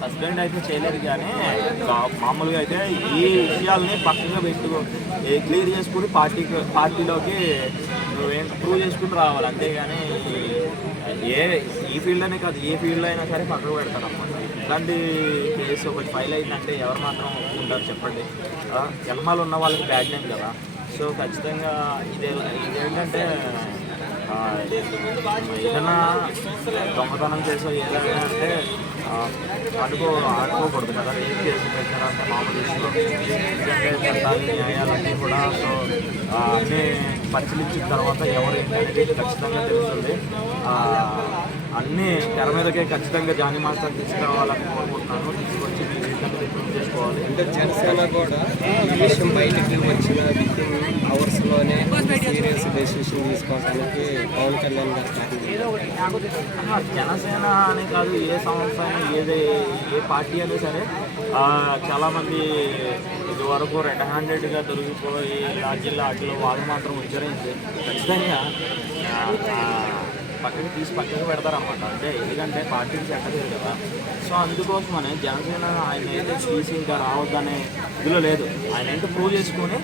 Suspend అయితే చేయలేదు కానీ మామూలుగా అయితే ఈ విషయాల్ని పక్కగా క్లియర్ చేసుకుని పార్టీలోకి నువ్వేం ప్రూవ్ చేసుకుని రావాలి. అంతేగాని ఈ ఫీల్డ్ అనే కాదు, ఏ ఫీల్డ్ అయినా సరే పక్కకు పెడతారు అన్నమాట. ఇట్లాంటి కేసు ఒకటి ఫైల్ అయిందంటే ఎవరు మాత్రం ఒప్పుకుంటారు చెప్పండి? జన్మాలు ఉన్న వాళ్ళకి బ్యాడ్ నేమ్ కదా. సో ఖచ్చితంగా ఇదేంటంటే ఏదైనా దొంగతనం చేసో ఏదైనా అంటే ఆడుకోకూడదు కదా. ఏం కేసు పెట్టారంటే మామూలు విషయంలో ఎందుకంటే చట్టాలు న్యాయాలన్నీ కూడా సో అన్నీ పరిశీలించిన తర్వాత ఎవరు ఏంటనేది ఖచ్చితంగా తెలుస్తుంది. అన్నీ తెర మీదకే ఖచ్చితంగా జానీ మాస్టర్ తీసుకురావాలని కోరుకుంటున్నాను. తీసుకొచ్చి మీ వీళ్ళని రిప్రూవ్ చేసుకోవాలి. అంటే జనసేన కూడా ఈ విషయం బయటకి వచ్చిన వితిన్ అవర్స్లోనే సీరియస్ డెసిషన్ తీసుకోవడానికి పవన్ కళ్యాణ్ గారు జనసేన అనే కాదు, ఏ సంస్థ అయినా ఏ పార్టీ అయినా సరే చాలామంది ఇదివరకు రెడ్ హ్యాండెడ్గా దొరికిపోయి రాజ్యాల్లో వాటిలో వాళ్ళు మాత్రం ఉచ్చరించి ఖచ్చితంగా పక్కకు పెడతారన్నమాట. అంటే ఎందుకంటే పార్టీకి చెట్టలేదు కదా. సో అందుకోసమనే జనసేన ఆయన అయితే తీసి ఇంకా రావద్దనే ఇదిలో లేదు. ఆయన ఏంటో ప్రూవ్ చేసుకుని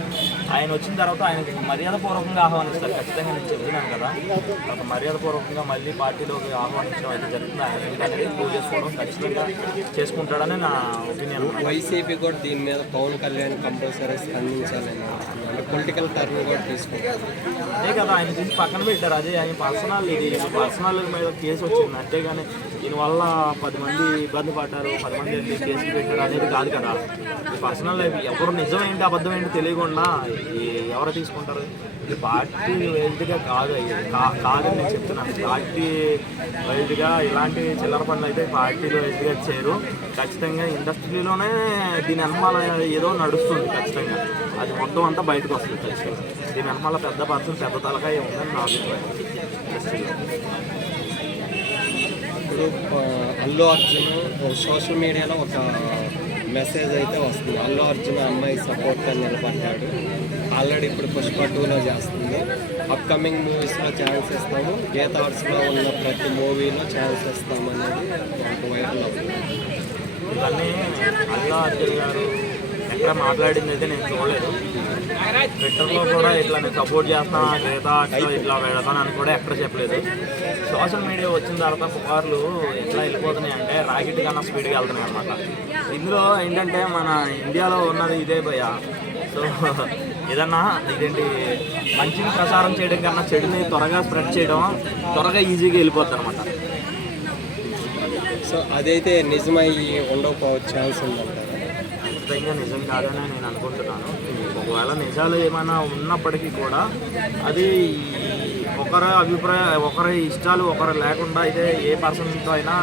ఆయన వచ్చిన తర్వాత ఆయనకు మర్యాదపూర్వకంగా ఆహ్వానిస్తారు. ఖచ్చితంగా నేను చెప్తున్నాను కదా, ఒక మర్యాదపూర్వకంగా మళ్ళీ పార్టీలోకి ఆహ్వానించడం అయితే జరుగుతుంది. ఆయన అనేది ప్రూవ్ చేసుకోవడం ఖచ్చితంగా చేసుకుంటాడని నా ఒపీనియన్. వైసీపీ కూడా దీని మీద పవన్ కళ్యాణ్ కంపల్సరీ స్పందించాలని పొలిటికల్ టర్న్ కూడా తీసుకుంటారు. అదే కదా, ఆయన తీసి పక్కన పెట్టారు. అదే ఆయన పర్సనల్ మీద కేసు వచ్చింది. అంతేగాని దీనివల్ల 10 మంది ఇబ్బంది పడ్డారు, 10 మంది కేసులు పెట్టారు అనేది కాదు కదా. ఈ పర్సనల్ లైఫ్ ఎవరు నిజం ఏంటి అబద్ధం ఏంటి తెలియకుండా ఎవరు తీసుకుంటారు? ఇది పార్టీ వైజ్గా కాదని నేను చెప్తున్నాను. పార్టీ వైజ్గా ఇలాంటి చిల్లర పనులు అయితే పార్టీలో వైజ్గా చేయరు. ఖచ్చితంగా ఇండస్ట్రీలోనే దీని వెనకాల ఏదో నడుస్తుంది. ఖచ్చితంగా అది మొత్తం అంతా బయటకు వస్తుంది. ఖచ్చితంగా దీని వెనకాల పెద్ద పర్సన్ పెద్ద తలకాయ ఉందని నా అభిప్రాయం. ఇప్పుడు అల్లు అర్జున్ సోషల్ మీడియాలో ఒక మెసేజ్ అయితే వస్తుంది. అల్లు అర్జున్ అమ్మాయి సపోర్ట్గా నిలబడ్డాడు. ఆల్రెడీ ఇప్పుడు పుష్ప 2లో చేస్తుంది. అప్కమింగ్ మూవీస్లో ఛాన్స్ ఇస్తాము, గీతా ఆర్ట్స్లో ఉన్న ప్రతి మూవీలో ఛాన్స్ ఇస్తాము అనేది మనకు వైరల్ అవుతుంది. ఇవన్నీ అల్లు అర్జున్ గారు ఎక్కడ మాట్లాడింది అయితే నేను చూడలేదు. ట్విట్టర్లో కూడా ఇట్లా నేను సపోర్ట్ చేస్తాను, గీతా ఆర్ట్స్లో ఇట్లా వెళతాను అని కూడా ఎక్కడ చెప్పలేదు. సోషల్ మీడియా వచ్చిన తర్వాత పుకార్లు ఎట్లా వెళ్ళిపోతున్నాయి అంటే రాకెట్ కన్నా స్పీడ్గా వెళ్తున్నాయి అనమాట. ఇందులో ఏంటంటే మన ఇండియాలో ఉన్నది ఇదే భయ. సో ఏదన్నా ఇదేంటి మంచిని ప్రసారం చేయడం కన్నా చెడుని త్వరగా స్ప్రెడ్ చేయడం త్వరగా ఈజీగా వెళ్ళిపోతుంది అనమాట. సో అదైతే నిజమై ఉండకపోవచ్చు ఛాన్స్ ఉందంటారు. ఖచ్చితంగా నిజం కాదని నేను అనుకుంటున్నాను. ఒకవేళ నిజాలు ఏమైనా ఉన్నప్పటికీ కూడా అది ఒకరి అభిప్రాయం, ఒకరి ఇష్టాలు ఒకరు లేకుండా అయితే ఏ పర్సన్తో అయినా